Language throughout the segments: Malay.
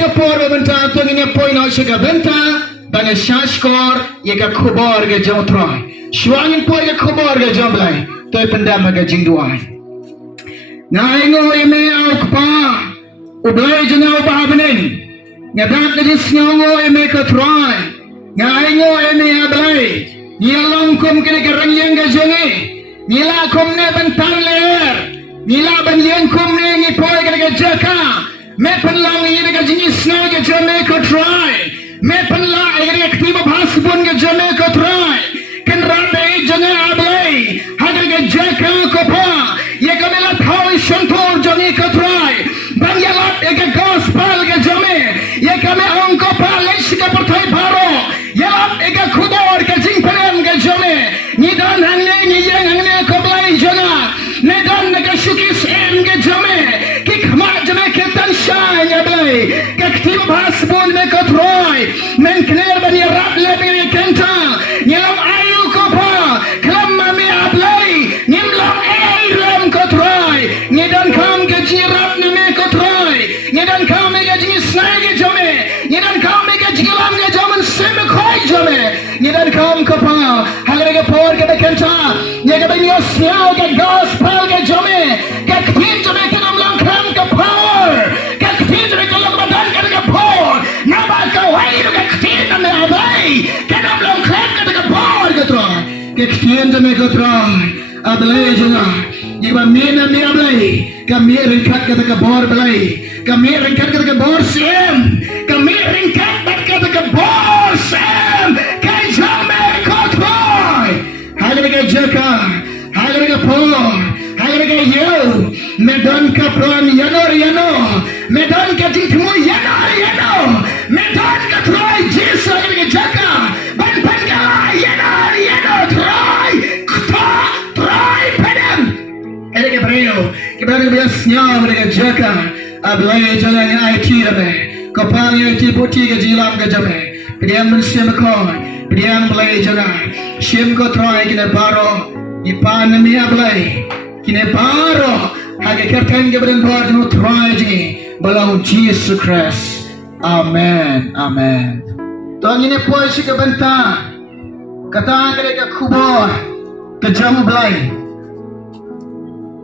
ke por benta tu ini poin ausya ke benta bana shashkor ye ke khubor ke jotrai shwangin poin ke khubor ke jomlai tu pendam ke jingduai ngai ngo ye me au kpa ublai jena ba benin ngadak ke snyawo ye me ke trai ngai ngo ye me ablai ni long kum ke rangyang ke jongi nila kum ne bentang ler nila ban yang kum ne ni poin ke jaka मैं पन्ला ये देखा जिंगी स्नाव के जमे को ट्राई मैं पन्ला अगर एक्टिव भास बुन के जमे को ट्राई कन राते जने आबले अगर के जका को पा ये कमेला थावी शंतोर जमे को ट्राई बंगला एक गॉस्पेल के जमे ये कमे अंको पा लेश के परथाई भारो ये आप एक खुदार के जिंगपन के जमे निदान हंगने नियंग हंगने कबलाई जना निदान के शुकिस एम के जमे कि खमा जमे के shine ablay kaktim basbon me kotroy men kner bani rap lebi kenta nilam ayu kopa klam me ablay nimlam ayram kotroy nidan kam ke jirap ne me kotroy nidan kam me ge snage jame nidan kam me ge jilam ge jaman sem khoy jame nidan kam kopa hagre ge por ke kenta ne ge bani osnyao ge gospel ge jame kaktim jame ke namlam kram ke power Kektian jame kotrai ablay jana iba mena me ablay kami ringkat kata ke bor ablay kami ringkat kata ke bor sem kami ringkat kata ke bor sem kai jame kotrai hagar ke jaka hagar ke por hagar ke yo medan ka pran yano medan ka jitmu yano medan ka trai jis hagar ke jaka ban gala yano try pedem ele ke breo ke breo bias nyam mereka jaka ablay jalan yang IT rabe kapal yang IT putih ke jilam ke jame pediam mensiam kon pediam blay jalan shim ko try kine baro ipan mi ablay kine baro hage kerten ke beren bor no try ji balau Jesus Christ amen to ini poisi ke benta kata mereka kubur kejam belai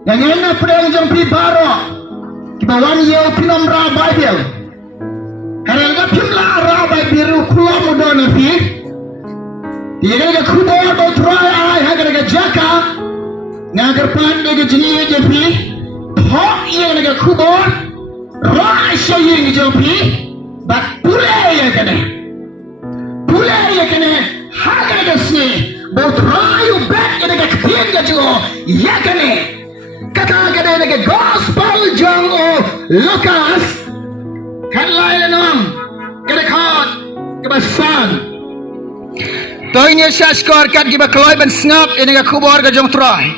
yang enak pedang jampi baro kibawan yau pinom Rambrai biel harga pimla Rambrai biru kulam udah nabi dia mereka kubur berterai ay harga jaka nagar pandai ke Jimi jampi hok ia mereka kubur rasa yang jampi bat pulai ya kene harga kesini both rayu back in the kien ga jo yakane kata kene the gospel jang o Lucas kan lain nam kene khat ke basan to ini shashkor kat ke bakloi ban snap ini ga khubor ga jong trai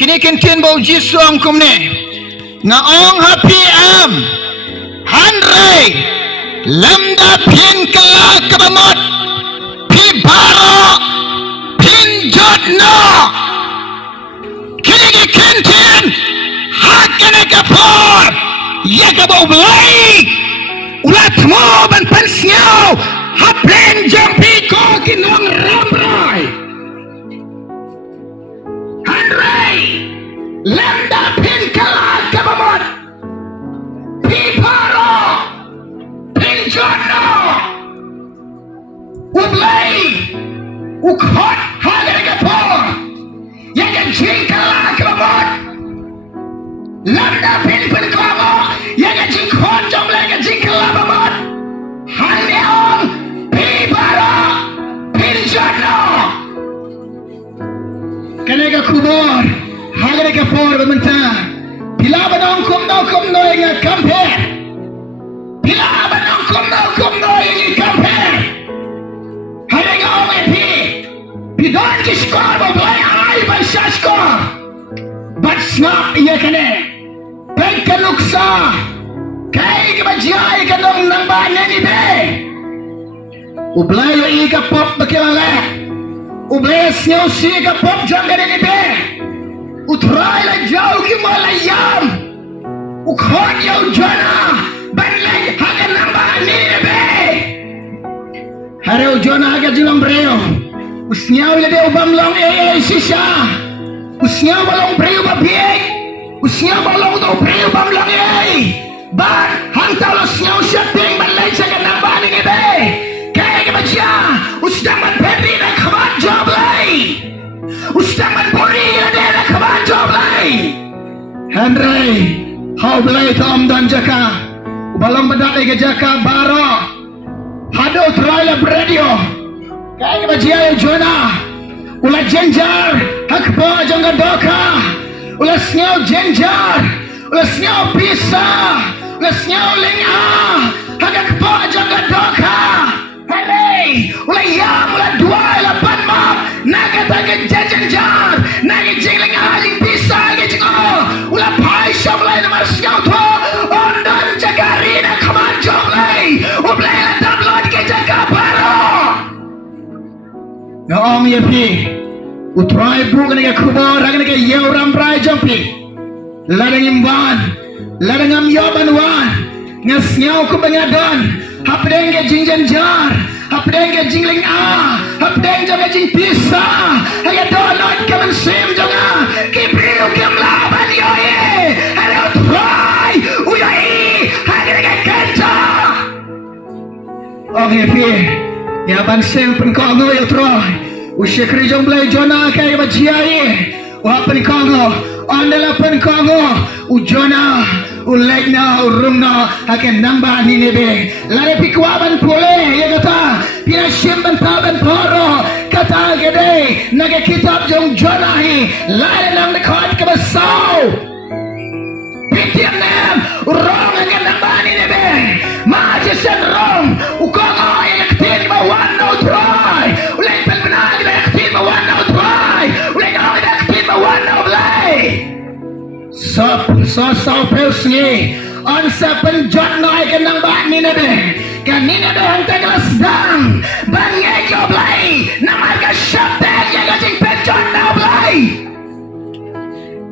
kini kentien bau jisu am kumne na ong happy am handrai lamda pin kala kabamot pi baro jod no kini kenten hakene kapor yakabo blai ulat mo ban pensnyau haplen jampi ko kinong Rambrai handrai landa pin kala kabamot piparo pin jod no ublai ukhot yang Jingialap kebabot landa pin penkomo yang jingkon jomle yang Jingialap kebabot handeong pibaro pinjono kanega kubor hagarega por bementar pila banong kum no yang kamper pila banong kum no yang kamper hagarega omepi pidon kiskor boblay ban shashkor bat snap iya kene pen kaluksa kai ke bajai kanong nang bane ni be ublay i ka pop bakilala ublay snyo si ka pop jangane ni be utrai la jau ki malayam ukhon yau jana ban leg hagan nang bane Hari ujona aga jilang breo. Usnya ule de ubam long sisa. Usnya balong breo babiek. Usnya balong do breo bam long Ban hantau lo usnya usyating balai jaga nambah ni be. Kaya ke baca. Usdah man pedri nak kawan job lay. Usdah man puri ada nak kawan job lay. Henry, how belai tom dan jaka. Balong bedak ke jaka baro. Hado trailer radio. Kaya bajia yo jona. Ula jenjar hakpo jangga doka. Ula snyau jenjar. Ula snyau pisa. Ula snyau linga. Hakpo jangga doka. Hey, ula yam ula dua ula panma. Naga taga jenjar. Naga jingling ajing pisa ke jingo. Ula pai shamlai nama snyau to. Ondan jagarina kaman joblai. Ublai la download ke jaga baro. Naong yepi. Utrai bukan ke kubur, akan ke yau Rambrai jampi. Ladang imban, ladang am yoban wan. Ngasnyau ku bengadan. Hapdeng ke jingjan jar, hapdeng ke jingling hapdeng jaga jing pisa. Hanya download ke mensim jaga. Kibriu kem laban yoye. Hanya utrai, uyai, hanya ke kenca. Ong yepi. Ya bansen pun kongo yo troy. Usya kerja belai jona kaya bajiai. Wah pun kongo. Andala pun kongo. Ujona, ulegna, urumna. Akan nambah ni nebe. Lare pikwaban pule. Ya kata. Pina simban taban poro. Kata gede. Naga kitab jong jona hi. Lare nang dekot ke basau. Pitiam nem. Urong akan nambah ni nebe. Majisan rong. Ukongo yang ketin bawan no try. Ulay penbenang kita ketin bawan no try. Ulay kau kita ketin bawan no play. So pelsi. Ansa penjat naik kenang bak ni nebe. Kan ni nebe hantar kelas dang. Bangnya jo play. Nama ke syaptek yang kacing penjat no play.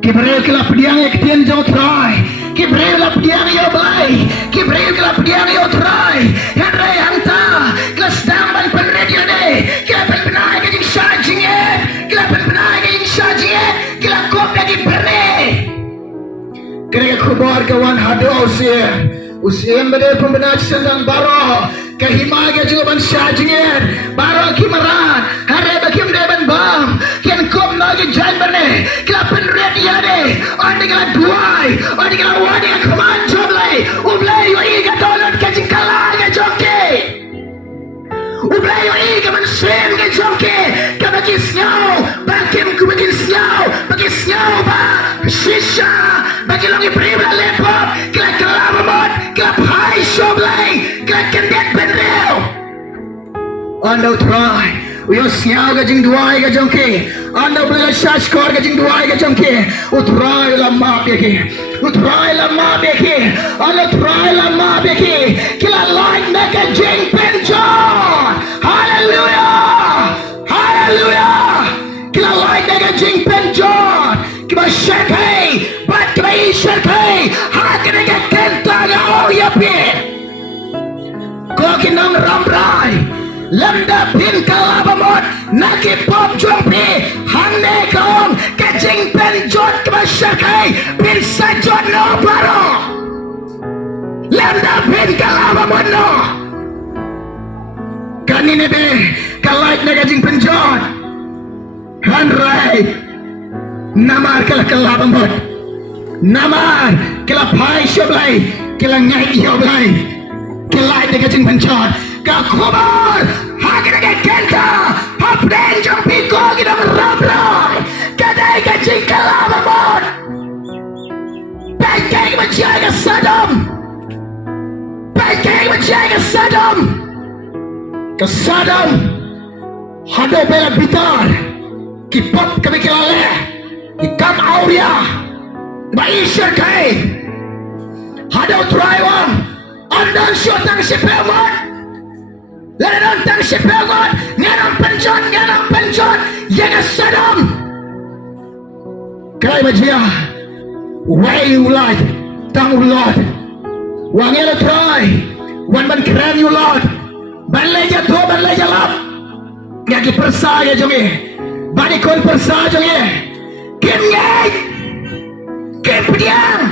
Kibril kelap diang yang ketin jo try. Kibril kelap diang yo play. Kibril kelap diang yo try. Henry hanta kelas dang ban penradio ni. Kelap penbenai kacing sajingnya. Kelap penbenai kacing sajingnya. Kelap kop lagi berne. Kena kubur kawan hado usia. Usia berde pembenai sendang baro. Kahima ke juga ban sajingnya. Baro kimaran. Hari bagi mendeban bang. Kian kop lagi jalan berne. Kelap penradio ni. Andi kelap duai. Andi kelap wadi akuman joblay. Ublay yo iga download kacing kalah ke joki. Ublay yo iga mensim ke joki. Kabagi snow. Bakim ku bagi snow. Bagi snow ba. Shisha. Bagi longi pribla lepop. Kelak kelap amot. Kelap hai joblay. Kelak kendet benreo. Anda try. Uyo snow kacing duai ke joki. Anda boleh search kor kacing duai ke joki. Utrai lama beki. Utrai lama beki. Anda try lama beki. Kila like mereka jeng penjon. Hallelujah. Hallelujah. Kila like mereka jeng penjon. Kiba syarkai. Bat kiba syarkai. Hak mereka kentang oh ya pi. Kau kinang Rambrai. Lemda pin kalabamot Naki pop jumpi Hande kaong Kacing penjot kemasyakai Pin sajot no baro Lemda pin kalabamot no Kanine be Kalait na kacing penjot Hanrai Namar kala kalabamot Namar Kala pai syoblay Kala ngai yoblay Kalait na kacing penjot Kakubur Hakina ke kenta Hapden jom piko kita merambrai Kadai kacing kalabamot Pancake menjaga Saddam Pancake menjaga Saddam Ke Saddam Hado bela bitar Kipop kami kilale Ikam auria Baisir kai Hado traiwang Andan syotang si pemot Lalu tang si pegot, nganang penjot, yang Saddam. Kaya bajia, way you like, tang ulot, wangela try, wan ban keren you lot, Balai jatuh, balai jalap. Ngaki persa ya jongi. Bani kon persa jongi. Kim ngai. Kim pediang.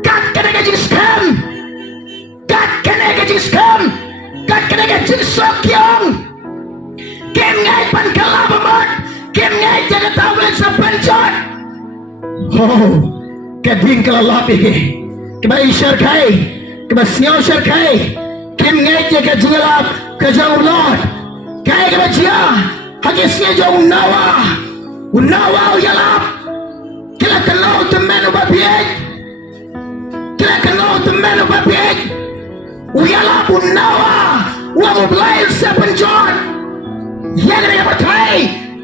Kat kena gaji scam. Kat kena gaji scam. Kat kena gaji sokyong. Kim ngai pan kalap amot. Kim ngai jaga tawin sa pancot. Oh, kading kalalap iki. Keba isyar kai. Keba snyaw syar kai. Kim ngai jaga jingialap ke jauh lot. Kai keba jia. Hagisnya jauh unawa. Unawa uyalap. Kila kenal temen ubabiek. Kila kenal temen ubabiek. Uyalap unawa. Uang ublail sa pancot. Yang ada yang bertai.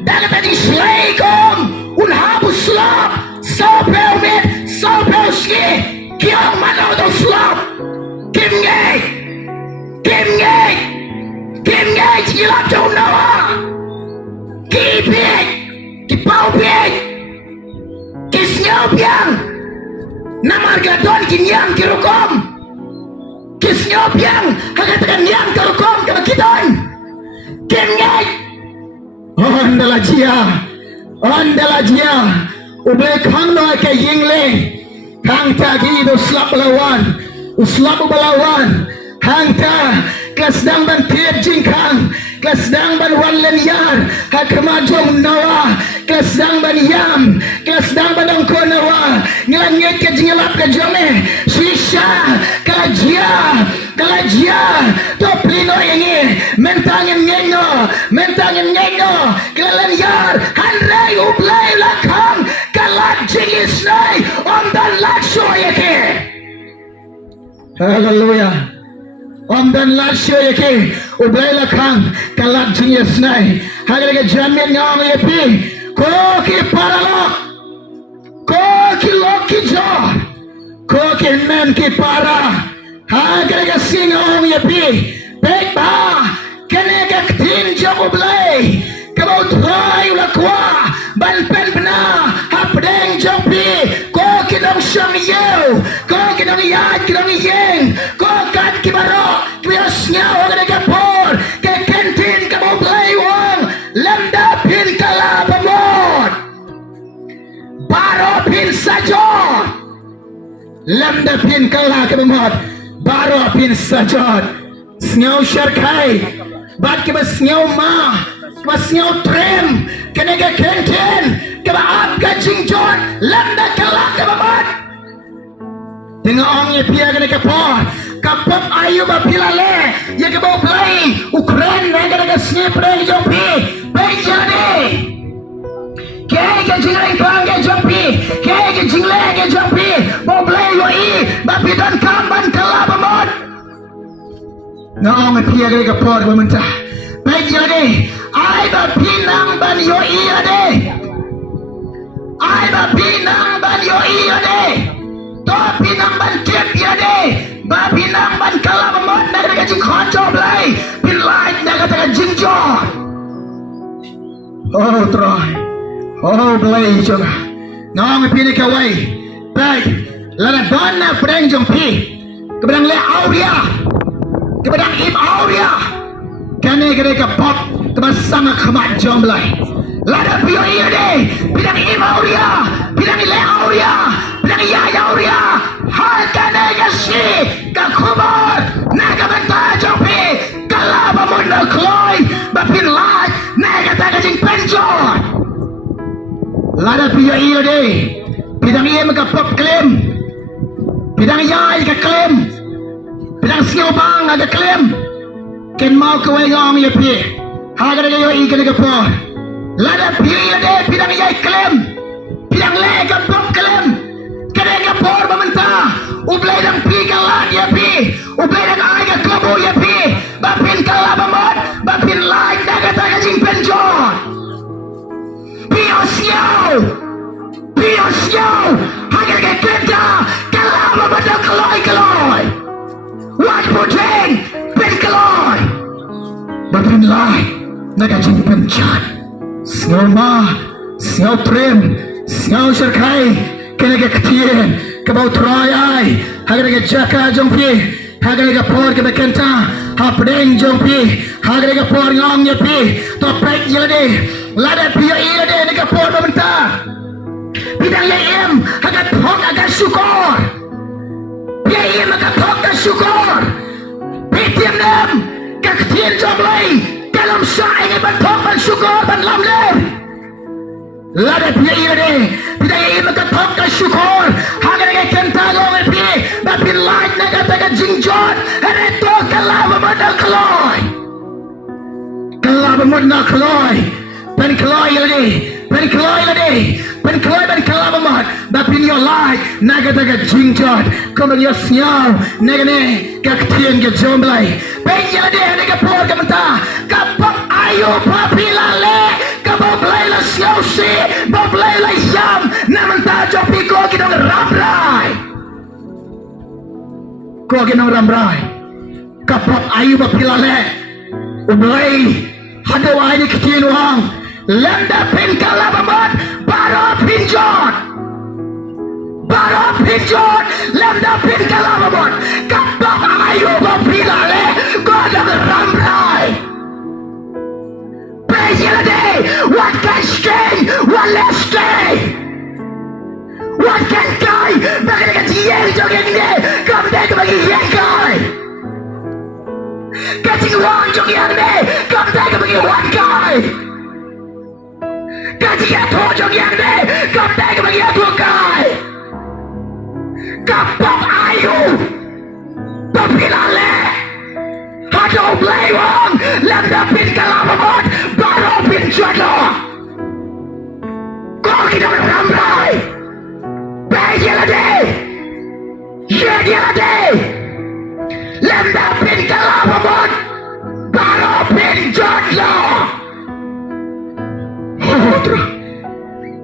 Dagat tadi selai kom. Unhabus slap. Sapel mit. Sapel ski. Kiang mana utang slap. Kim ngai. Kim ngai. Kim ngai. Jingialap jauh nawa. Kipik. Kipau pik. Kisnyau piang. Namar gadon kinyam kirukom. Kisnyau piang. Hagatakan nyam kirukom kabakiton. Kim ngai. Andala jia. Andala jia. Ublay kang no ke yingle. Kang tagi do slap balawan. Uslap balawan. Hang ta kelas dang ban tiap jingkang. Kelas dang ban wan lenyar. Hakma jong nawa. Kelas dang ban yam. Kelas dang ban dong konawa. Ngilangit ke jingialap ke jome. Shisha kalajia. Kalajia. Toplino ini. Mentangin ngeno. Mentangin ngeno. Kelalenyar. Handrai ublay lakang. Kalat jingisnai. Om dan lakso yake. Hallelujah. Om dan lasyo yake ublay lakang kalat jingisnai. Hagalaga jamin ngam yepi. Koki paralok. Koki loki jor. Koki men ki para. Hagalaga singong yepi. Pek ba. Kenega ktin jom ublay. Kabau try ulakwa. Ban pen bena. Hapdeng jompi. Koki dong syang yew. Koki dong yad kidong yeng. Kokat kibaro. Kiyosnya orang kapor. Ke kentin kabau blay wong. Lemda pin kalabamot. Baro pin sajot. Lemda pin kalabamot. Baro pin sajot. Snyaw syarkai. Bat kiba snyaw ma. Kiba snyaw trim. Kenega kentin. Kiba abga jingjot. Lemda kalabamot. Dengan orangnya pia kena kapor. Kapop ayu bapilale. Ya kabau play. Ukraine negara kesini perang jompi. Baik jadi. Kaya ke jingling kang ke jompi. Kaya ke jingling ke jompi. Bau play yoi. Bapidan kamban kalabamot. Dengan orangnya pia kena kapor mementah. Baik jadi. Ay bapinang ban yoi ade. Ay bapinang ban yoi ade. Tapi namban kip ya deh. Babi namban kalabamot na kena jing konco blay. Bin light na kena jing jor. Oh troy. Oh blay juga. Ngong pini kawai. Baik. Lana dona pedang jompi. Kepadang le auria. Kepadang im auria. Kene kena kapop. Kebasama kemat jomblay. Lada piyo iya deh. Bidang im auria. Bidang le auria. Bidang iya auria. Harga negasi. Kakubor. Naga benta jompi. Kalabamot na kloy. Bapin lag. Naga tagajing penjor. Lada piyo iya deh. Bidang iya magkapop klaim. Bidang iya ikaklaim. Bidang siobang aga klaim. Ken mau kawai ngong iya pi. Haga na iya iya kapor. Lada piyo iya deh. Bidang iya klaim. Bidang le kapop klaim. Kenega por mementah. Ublay dan pi kalat ya pi. Ublay dan aiga klabu ya pi. Bapin kalabamot. Bapin like naga tagajing penjor. Pios yaw. Pios yaw. Haga ke kita. Kalabamot na kaloy kaloy. Wat puting. Pin kaloy. Bapin like nagajing penjor. Sngaw ma. Sngaw trim. Sngaw syarkai. Kenega ketien. Kabau troy ay. Haga naga jaka jompi. Haga naga por kebekenta. Hapdeng jong pi, hagre ka por ngong ya pi, to prek yelade, lada pi ya ilade ni ka por benta. Bidang ya em, hagat hok agar syukur. Pi em hagat hok agar syukur. Petiam nam, ka ketien jong lai, dalam sya ini bentok ban syukur ban lam lem. Lada pi ya ilade, bidang ya em hagat hok agar syukur. Hagre ka kenta ngong pi, bapin light na kata jingjot, hereto kalaba modal kloy. Kalaba modal kloy. Ben kloy lagi, ben kloy lagi, ben kloy ben kalaba mod. Bapin your light, na kata jingjot, komen your siaw, negane kaktian ke jomblai. Ben lagi ni kapor kamenta, kapok ayo papila le, kaboblai la siaw si, boblai la yam, namenta jopiko kita Rambrai. Kau kena Rambrai, kapok ayu bapilale, ublai, hadawai ni kecil wang, lenda pin kalabamot, baro pinjot, lenda pin kalabamot, kapok ayu bapilale, kau kena Rambrai. Pejilade, what can stay, what less stay. What can guy? Bagi dekat yen jogging ni, kamu dah bagi yen guy. Kating one jogging ni, kamu dah bagi one guy. Kating two jogging ni, kamu dah bagi two guy. Kapok ayu, papilale. Hado play wrong, landa pin kalabamot, baro pin jodoh. Kau kita Rambrai. Jingialap, lembah pin kalabamot, baro pin jodlo.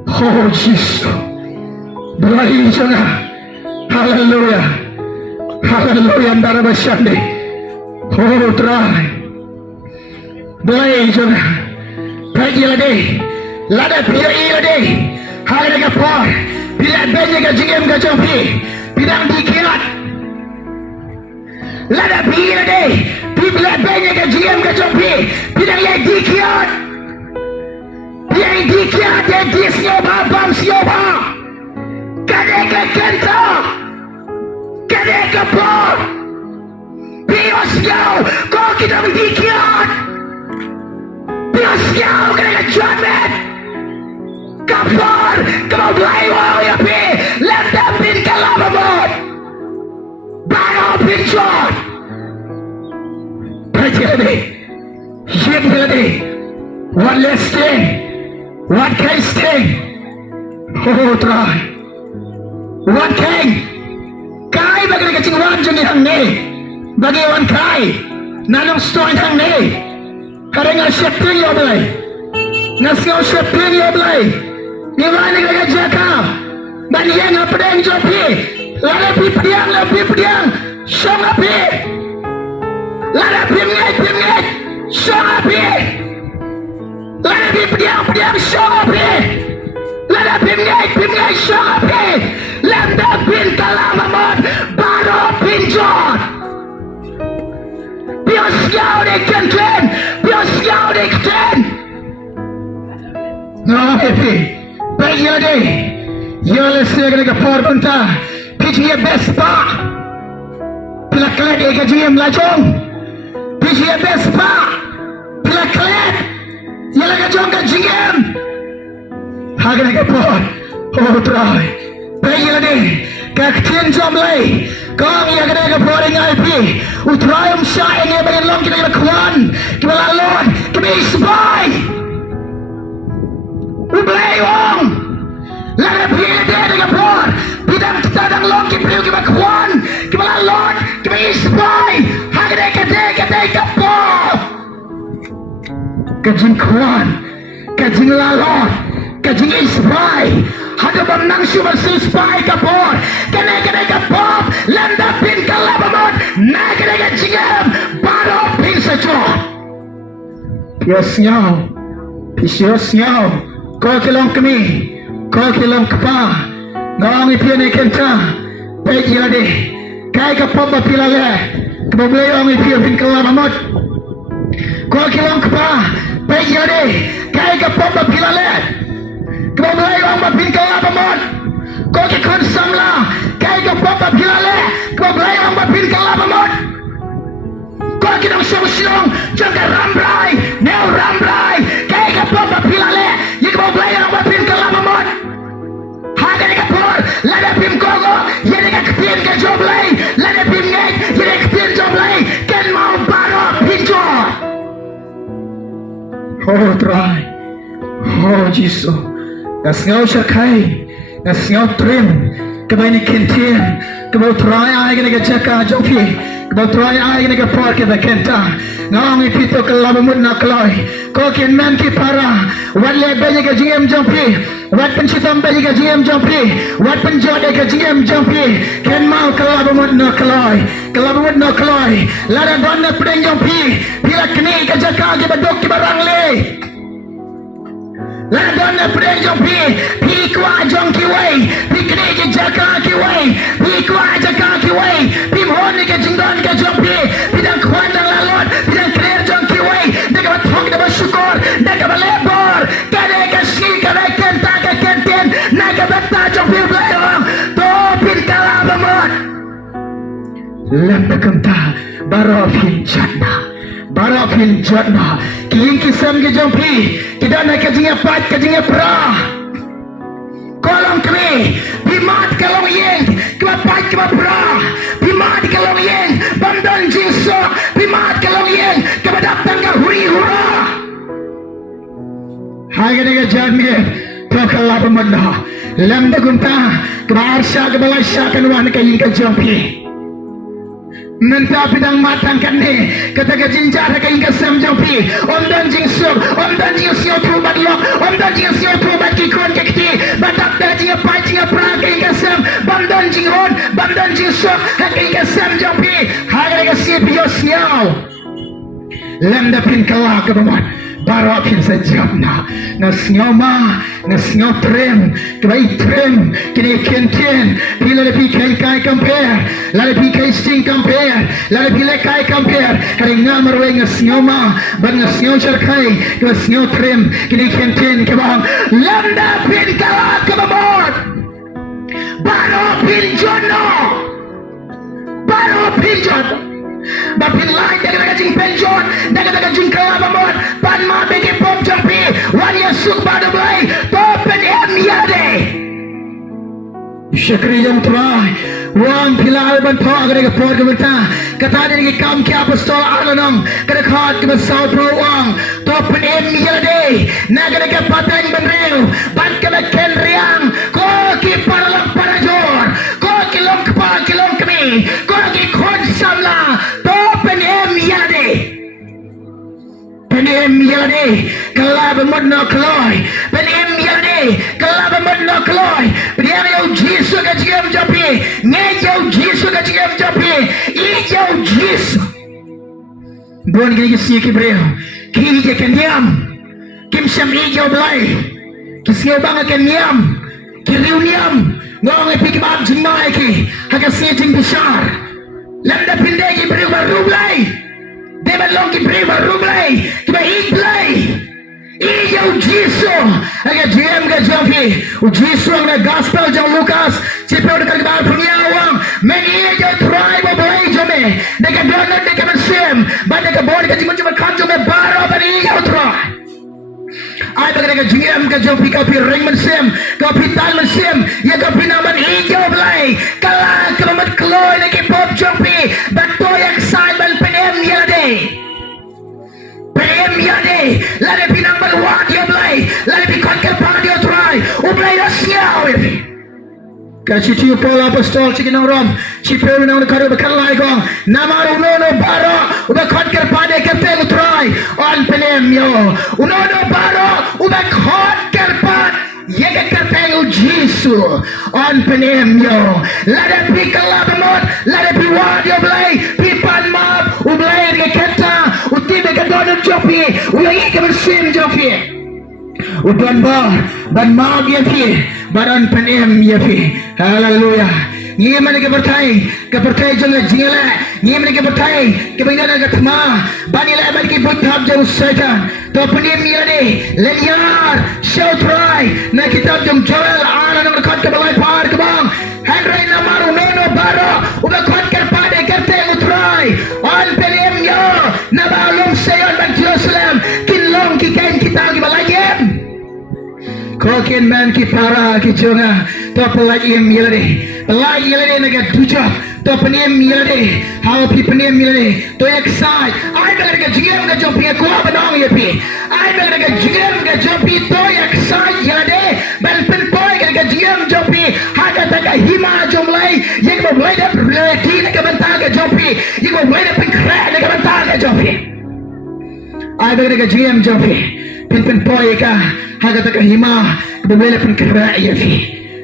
Oh Jesus, berahi sana, haleluya, haleluya antara basyande. Oh try, berahi sana, Jingialap, lada pia ilade, haleluya kapor. Bila banyak ke jingem ke jompi, bidang dikirat. Lada bila deh, bila banyak ke jingem ke jompi, bidang yang dikirat. Yang dikirat yang disioba, bam sioba. Kadek ke kenta, kadek ke por. Bios kau, kau kita dikirat. Bios kau kadek ke jomet. Kapor, kau belai wow ya pi, lenda pin kalabamot, baro pin jod. Jingialap, what less thing, what can sting? Oh try, what can? Kai bagi kecing wan jeng hang ni, bagi wan kai, nanong stoin hang ni, hari ngasih pin yo belai, ngasih pin yo belai. Dimana kaya jaka, bani yang apa yang jopi, lebih pedang, song api, lebih ngait, song api, lebih pedang, song api, lebih ngait, song api, lembah pin kalabamot, baro pinjot, bios kau dikenten, bios kau dikenten, no happy. Jingialap, yale segala kapor benta, pijiya bespa, pila klet eka jingem lajong, pijiya bespa, pila klet, yale lajong ka jingem, hagana kapor, oh try, Jingialap, kaktin jomlay, kong yagana kapor ingai pi, utrayom sya ingai bagian long kita kawan, kita lalon, kita isbay. Ublay wong, lada pia dia dengan por, bidang tadang long kipriu kita kawan, kita lalon, kita isbay, hagre kete kapor, kajing kawan, kajing lalon, kajing isbay, hada bamnang syumal isbay kapor, kene kapor, landa pin kalabamot, na kene kajingam, baro pin sejauh, pios nyaw, kau kilong kami, kau kilong kapa, ngami piane kenta, Jingialap, kai kapamba pilale, keboleh orang itu pin kelab amat kau kilang kepa pergi ada kai ke pop pilalet keboleh orang pin kelab amat kau ke konsamla kai ke pop pilalet keboleh orang pin kelab amat kau ke dong song jaga Rambrai neo Rambrai kai ke pop pilalet ye keboleh orang pin kelab amat haga ke por lada pim kogo ye ke kepin ke joblay lada pim ngek ye ke kepin joblay ken mau baro pinjor oh try oh Jesus das ngau shakai das ngau trim kebai ni kentien kebau try ai ke jaka jopi kebau try ai ke por ke kenta ngau mi pito kelabamut nak loy ko ken man ki para wale beje ke jim jopi wat penchitam beje ke jim jopi wat penjode ke jim jopi ken mau kelabamut nak loy lara donna pedeng jopi pila kini ke jaka ke badok ke barang le lara donna pedeng jopi pi kwa jong ki wei pi kini ke jaka ki wei pi kwa jaka ki wei pi mohon ke jingdon ke jopi pi dang kwan dang lalot pi dang krer jong ki wei dega bathong de syukur dega balebor kade ke si kade kenta ke kenten naga betta jopi blayong to pin kalabamot lembekenta barofin jatna kiing kisam ke jopi tidak nak ke jinga pat ke jinga pra kolong kami bimat kalong yeng kema pat kema pra bimat kalong yeng bandon jingso bimat kalong yeng kema datang ke huri hura haga dega jadmi to kalabamanda lembekunta kema arsha ke balasha kanwan ke ying ke jopi Mentah bidang matang kan ni kata ke jinjar ke ingka sam jopi om dan jing sio tubat lok om dan jing sio tubat ki kon ke kiti batak da jing pa jing pra ke ingka sam bandan jing hon bandan jing so ke ingka sam jopi haga ke si bio siao lemda pin kala ke bamat Barok yang sejamna Nasnyoma Nasnyo trem Kbai trem Kini kentien Pila lepi kai compare La lepi kai sting compare La lepi lekai compare Kari ngamar we ngasnyoma Ban ngasnyo charkai Ngasnyo trem Kini kentien kebang Landa pin kalak kebamot Barok pin jono Barok pin jono Bapin lain daga jing penjon daga jing kalabamot pan ma begi pom jampi wan yasuk bada blai topen em yade syakri jam trai wang pilal ban tho daga por ke beta kata ni kam ke apostol alanong kada khat ke sau pro wang topen em yade naga daga pateng benreu ban ke ken riang ko ki paralak parajor ko ki long kami ko ki khon samla topen em yade penem yade kalab modno kloy penem yade kalab modno kloy dia yo jisu ka jiem jopi ne yo jisu ka jiem jopi I yo jisu bon gini si ki breu ki ke kendiam kim sam I yo blai ki sio banga kendiam ki riuniam ngong epi ki bab jimai ki haga si jing bishar lamda pindegi breu barublai David long ki breu barublai ki ba iglai Iya Jisu aga jiem ga jopi u Jisu ang na gospel jang Lucas cipe udah kali bar pengiawang men iya jo tribe oblai jome deka donat deka mesim ban deka bodi ka jimun cuma kanjo me baro ban iya utro ay baga deka jiem ga jopi ka pi ring mesim ka pi tal mesim ya ka pi naman iya oblai kala kalamat kloy deka pop jopi ban toyak side ban penem yade Pem yade, lade pinang balwat yo blai, lade pikon ke pang yo try, ublai rasyaw. Kasi tiyo Paul apostol cikinang rom, cipew nang nakaro bakalay gong, namaro unono baro, ubakon ke pade ke peng try, on penem yo, unono baro, ubakon ke pad, yeke ke peng Jisu, on penem yo, lade pikalabamot, lade piwad yo blai, pipan map, ublai ke keta. Utibe ka donut jopi uyangi ka bersim jopi udan bar ban mag yapi baran panem yapi haleluya Ngi mana ke pertai jangan jingialap. Ngi mana ke pertai ke bina ke thma. Bani la ban ki buthab jam setan. To pani milade leliar show try na kitab jam joel ana nomor khat ke balai par ke bang. Henry namaru nono baro uba khat ke pade karte utrai. On penem yo na balum sayon ban Jerusalem kinlong ki kain kita ki balai game. Kokin man ki para ki jonga to pelaj im milade naga tuja to penem milade how pi penem milade to excited I naga jingem ga jompi ko banong ye pi I naga jingem ga jompi to excited yade ban pen boy ga jingem jompi haga taga hima jomlai yek mo blai da ti naga banta ga jompi yek mo blai da pen kra naga banta ga jompi I naga jingem jompi pen boy ka haga taga hima ga blai da pen kra ye pi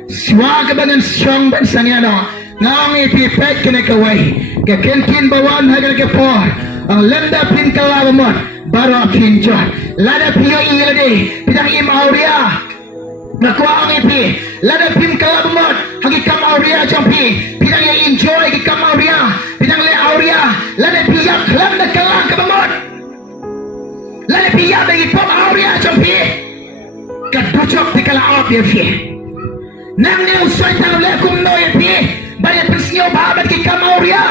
Swag bangan strong ban sanyano ngong ipi pet kena kawai ke kentin bawan hagar ke por ang lenda pin kalawamot baro pin jot lada piyo ilade pidang im auria nakwa ang ipi lada pin kalawamot hagi kam auria jampi pidang ye enjoy ki kam auria pidang le auria lada piya klam na kalang kabamot lada piya bagi pop auria jampi kaducok pikala op ye fi Nang ni usai tahu lekum no ye pi, banyak persio bahabat ki kamauria,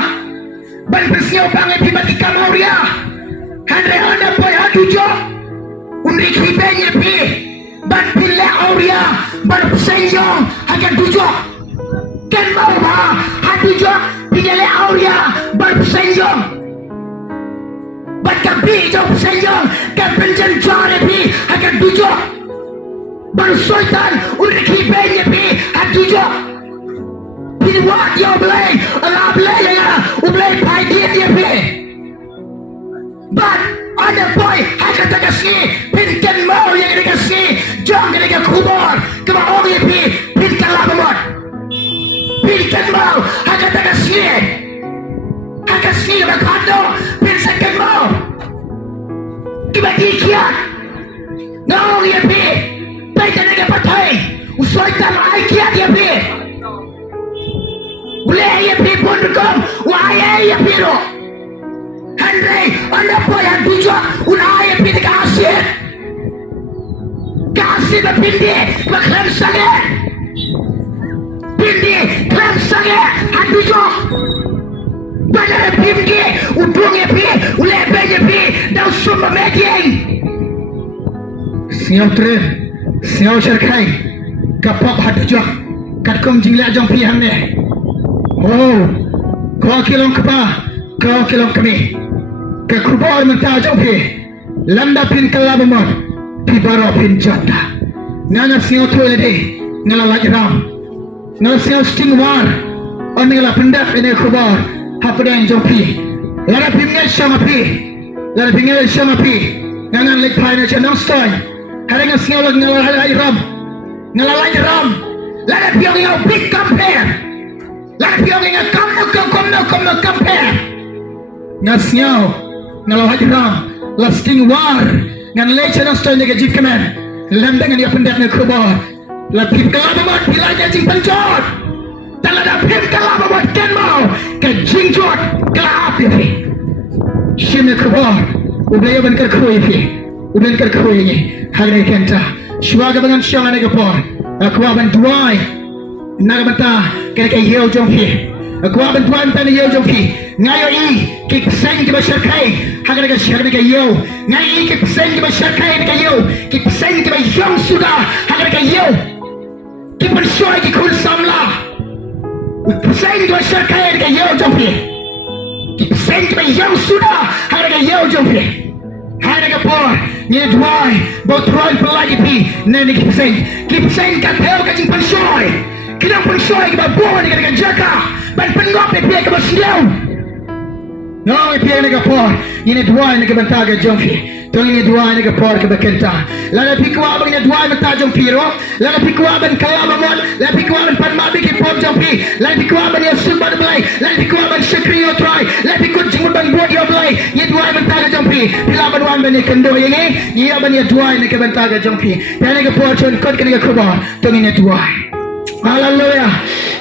ban persio banget pi bat ki kamauria, Andre anda boy adujo, unri kiben ye pi, ban pile auria, ban senjong akan dujo, ken mau ba, adujo pile auria, ban senjong, ban kapi jauh senjong, ken penjen jare pi akan dujo. Baru sultan udah kibennya pi atujo pin wat yo blay ala blay ya ublay pai dia pi but ada boy haka takasi pin ken mau yang dikasi jong yang kubur kema orang pi pin kalabot pin ken mau haka takasi bakado pin second mau kiba dikiat ngong ya pi Baik naga patai, usai tam aikiat ya pi, ule ya pi pondkom, wahai ya pi ro, Henry anda poyan tujuh, unai ya pi kasih berpindi, berklem sange, pindi klem sange, tujuh, pada pindi, udung ya pi, ule ya pi, dah semua median, siap tren. Siao serkai kapap hatujo katkom jingla jong pi hamne oh ko kilong kami ke kubor menta jong pi landa pin kalabamot pi baro pin jata nana siao toile de ngala lajram ngala siao sting war on ngala pendak ine kubor hapdeng jong pi lara pimnya sama pi nana lek pai na chanong stoy Hari nga siya lang ngalalay ram, lada piyong nga big compare, lada piyong nga come no compare. Nga siya ngalalay ram, lasting war, nga leche ng story nga jeep kaman, landa nga niya pendak nga kubor, lapip kalabamot pilay nga jing panjot, talada pim kalabamot ken mo, ka jing jot kalap yapi, siyem nga kubor, ublayo ban karkuy yapi, uben karkuy yapi. Hari kenta, swaga bangan siang ane kapor. Aku aban tuai, naga banta kena kaya yau jompi. Aku aban tuai banta yau jompi. Ngayo I kik seng ke masyarakat, haga naga siang naga yau. Ngayo I kik seng ke masyarakat naga yau. Kik seng ke yau sudah, haga naga yau. Kik pensyoi kik kun samla. Kik seng ke masyarakat naga yau jompi. Kik seng ke yau sudah, haga naga yau jompi. Hari kapor, ni duai, botron pelagi pi, nene kipseng katel kacing pensoy, kita pensoy kita buat dengan jaga, ban pengop pi kita bersilau. No, pi ni kapor, ni duai ni kebentaga jompi, tong ni duai ni kapor kebekenta. Lada pi kuabang ni duai menta jompi ro, lada pi kuabang kalamamon, lada pi kuabang panmabi ki pom jompi, lada pi kuabang ni sumber belai, lada pi kuabang syakri yo try, lada pi kun jimut bang buat yo belai, ni duai menta jompi, pila banwan bani kendo ini, ni aban ni duai ni kebentaga jompi, tani kapor chon kot kena kubar, tong ni duai. Hallelujah.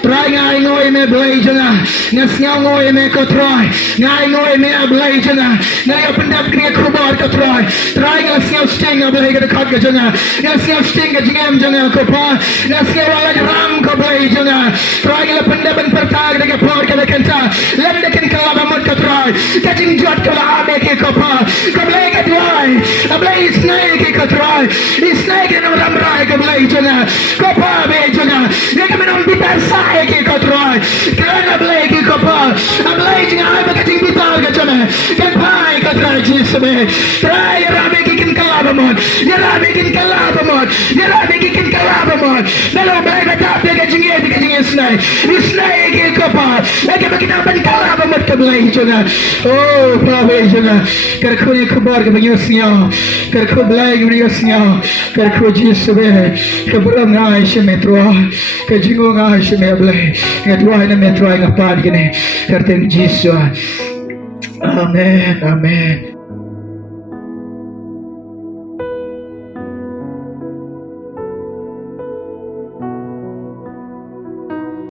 trai ngai ngoi me blai jana ngas ngau ngoi me ko trai ngai ngoi me blai jana ngai pendap kria kubar ko trai ngas ngau sting blai ke dekat ke jana ngas ngau sting ke jingam jana ko pa ngas ngau wala ram ko blai jana trai ngai pendap ben pertag de ke por ke de kenta lem de ken kala ba mot ko trai ke jing jot ko la be ke ko pa ko blai ke trai blai snake ke ko trai snake no Rambrai ke blai jana ko pa be jana ye ke menon bitar sai ke ko trai kerana blai ke ko pa blai jing ai ba ke jing bitar ke jana ke pai ko trai jisme trai rabe ke kin kala ba mot ye rabe kin kala ba mot ye rabe ke kin kala ba mot belo blai ba ta be ke jing snake ke ko pa ke ba kin ban kala ba mot ke blai jana oh pa be jana ker ko ni khabar ke banyosnya ker ko blai ke banyosnya ker ko jisme ke buram ngai shme troa ke jingo ngai shme blai ke troa na me troa ngapan kene ker ten jiswa amen amen